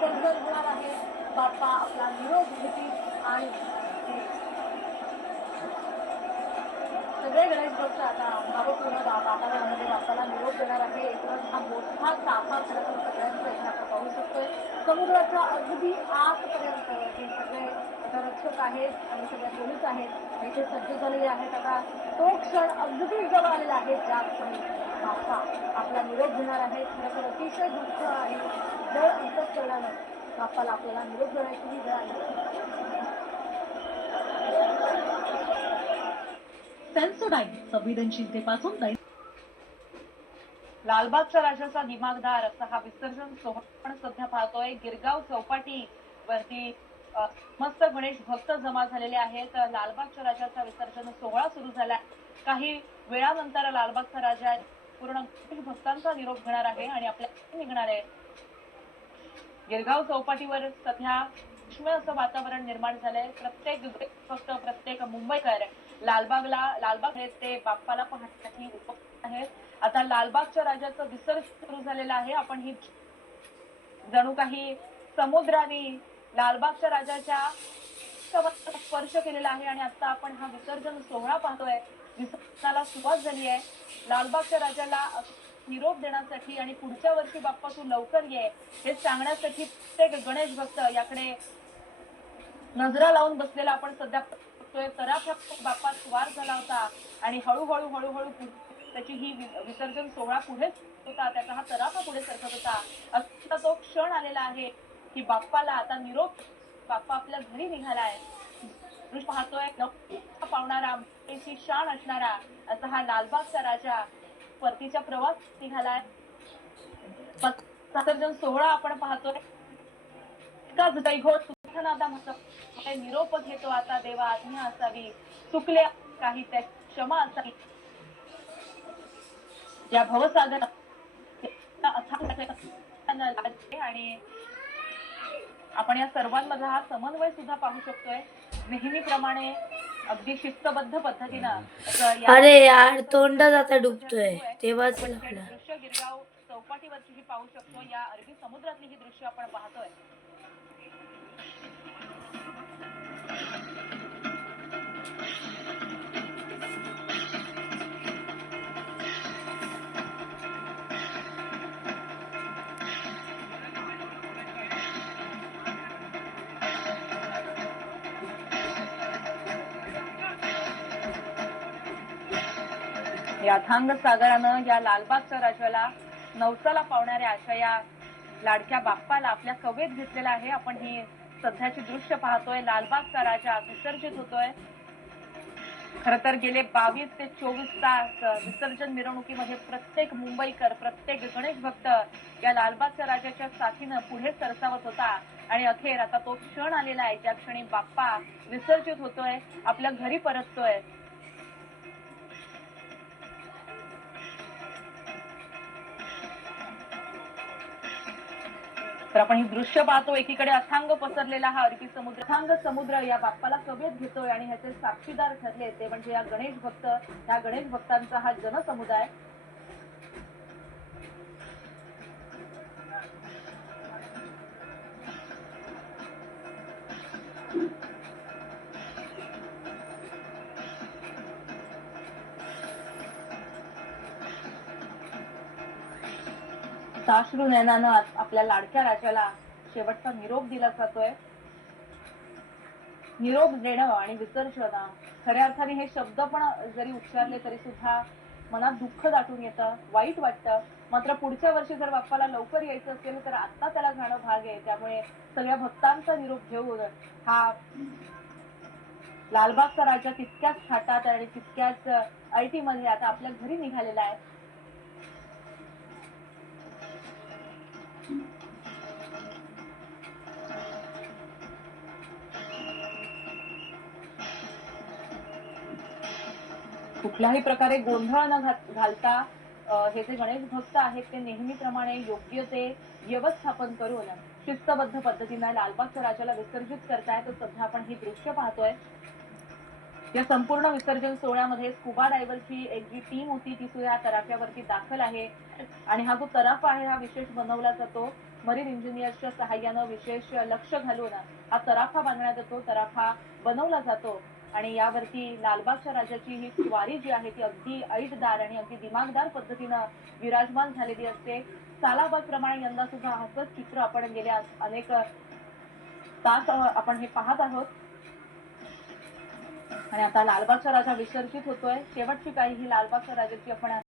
विसर्जन होणार आहे. बाप्पा आपला निरोप घेतील आणि सगळे गणेश भक्त आता भावपूर्ण वातावरणामध्ये बाप्पाला निरोप देणार आहे. एकूणच हा मोठा ताफा खरं तर सगळ्यांचा इथे आपण पाहू शकतोय. समुद्राच्या अगदी आतपर्यंत हे सगळे आता रक्षक आहेत आणि सगळे पोलीस आहेत इथे सज्ज झालेले आहेत. आता तो क्षण अगदी जवळ आलेला आहे ज्या क्षणी बाप्पा आपला निरोप घेणार आहे. खरं तर अतिशय दुःख आणि जड अंतःकरणानं बाप्पाला आपल्याला निरोप देण्याची ही वेळ आली. सेन्सोडाईन संवेदनशीलतेपासून लालबागच्या राजाचा दिमागदार असा हा विसर्जन सोहळा आपण सध्या पाहतोय. गिरगाव चौपाटी वरती मस्त गणेश भक्त जमा झालेले आहेत. लालबागच्या राजाचा विसर्जन सोहळा सुरू झाला. काही वेळानंतर लालबागचा राजा पूर्ण गणेश भक्तांचा निरोप घेणार आहे आणि आपल्या निघणार आहे. गिरगाव चौपाटीवर सध्या उष्ण असं वातावरण निर्माण झालंय. प्रत्येक भक्त प्रत्येक मुंबईकर लालबाग ते बाप्पाला पाहण्यासाठी उपस्थित आहेत. आता लालबागच्या राजाचं विसर्जन सुरू झालेलं आहे. आपण ही जणू काही समुद्राने लालबागच्या राजाच्या स्पर्श केलेला आहे आणि आता आपण हा विसर्जन सोहळा पाहतोय. विसर्जनाला सुरुवात झाली आहे. लालबागच्या राजाला निरोप देण्यासाठी आणि पुढच्या वर्षी बाप्पा तू लवकर ये हे सांगण्यासाठी प्रत्येक गणेश भक्त याकडे नजरा लावून बसलेला आपण सध्या बघतोय. तराफा बाप्पा स्वार झाला होता आणि हळूहळू त्याची ही विसर्जन सोहळा पुढे होता. त्याचा हा तराफा पुढे सरकत होता. असा तो क्षण आलेला आहे की बाप्पाला आता निरोप बाप्पा आपल्या घरी निघालाय. पाहतोय पावणारा ची शान असणारा असा हा लालबागचा राजा परतीच्या प्रवास निघालाय. विसर्जन सोहळा आपण पाहतोय. एकाच दैघोट सुखनादा निरोप घेतो आता देवा आज्ञा असावी चुकले काही त्या क्षमा असावी. या भवसागर आणि आपण या सर्वांमधला हा समन्वय सुद्धा पाहू शकतोय. नेहमीप्रमाणे अगदी शिस्तबद्ध पद्धतीनं अरे यार तोंडात आता डुबतोय तेव्हाच दृश्य गिरगाव चौपाटीवरची ही पाहू शकतो. या अरबी समुद्रातली ही दृश्य आपण पाहतोय. या अथांग सागरानं या लालबागच्या राजाला नवसाला पावणाऱ्या अशा या लाडक्या बाप्पाला आपल्या कवेत घेतलेला आहे. आपण ही सध्याची दृश्य पाहतोय. लालबागचा राजा विसर्जित होतोय. खर तर गेले 22 ते 24 तास विसर्जन मिरवणुकीमध्ये प्रत्येक मुंबईकर प्रत्येक गणेश भक्त या लालबागच्या राजाच्या साथीनं पुढे सरसावत होता आणि अखेर आता तो क्षण आलेला आहे ज्या क्षणी बाप्पा विसर्जित होतोय आपल्या घरी परततोय. तर आपण ही दृश्य पाहतो. एकीकडे अथांग पसरलेला हा अरबी समुद्र अथांग समुद्र या बाप्पाला कवेत घेतोय आणि ह्याचे साक्षीदार ठरले ते म्हणजे या गणेश भक्त. या गणेश भक्तांचा हा जनसमुदाय. साश्रू नयनानं आपल्या लाडक्या राजाला शेवटचा निरोप दिला जातोय. निरोप देणं आणि विसर्जन खऱ्या अर्थाने हे शब्द पण जरी उच्चारले तरी सुद्धा मनात दुःख दाटून येतं, वाईट वाटतं. मात्र पुढच्या वर्षी जर बाप्पाला लवकर यायचं असेल तर आता त्याला जाणं भाग आहे. त्यामुळे सगळ्या भक्तांचा निरोप घेऊन हा लालबागचा राजा तितक्याच थाटात आणि तितक्याच ऐटीमध्ये आता आपल्या घरी निघालेला आहे. कुठल्याही प्रकारे गोंधळ न घालता हे जे गणेश भक्त आहेत ते नेहमीप्रमाणे योग्य ते व्यवस्थापन करून शिस्तबद्ध पद्धतीने लालबागच्या राजाला विसर्जित करतायत. सध्या आपण ही दृश्य पाहतोय. या संपूर्ण विसर्जन सोहळ्यामध्ये स्कुबा डायव्हरची एक जी टीम होती ती सुद्धा तराफ्यावरती दाखल आहे आणि हा जो तराफा आहे हा विशेष बनवला जातो. मरीन इंजिनियर्सच्या सहाय्यानं विशेष लक्ष घालून हा तराखा बांधण्यात येतो, तराखा बनवला जातो आणि यावरती लालबागच्या राजाची ही स्वारी जी आहे ती अगदी ऐटदार आणि अगदी दिमागदार पद्धतीनं विराजमान झालेली असते. सालाबादप्रमाणे यंदा सुद्धा असंच चित्र आपण गेल्या अनेक तास आपण हे पाहत आहोत आणि आता लालबागचा राजा विसर्जित होतोय. शेवटची काही ही लालबागच्या राजाची आपण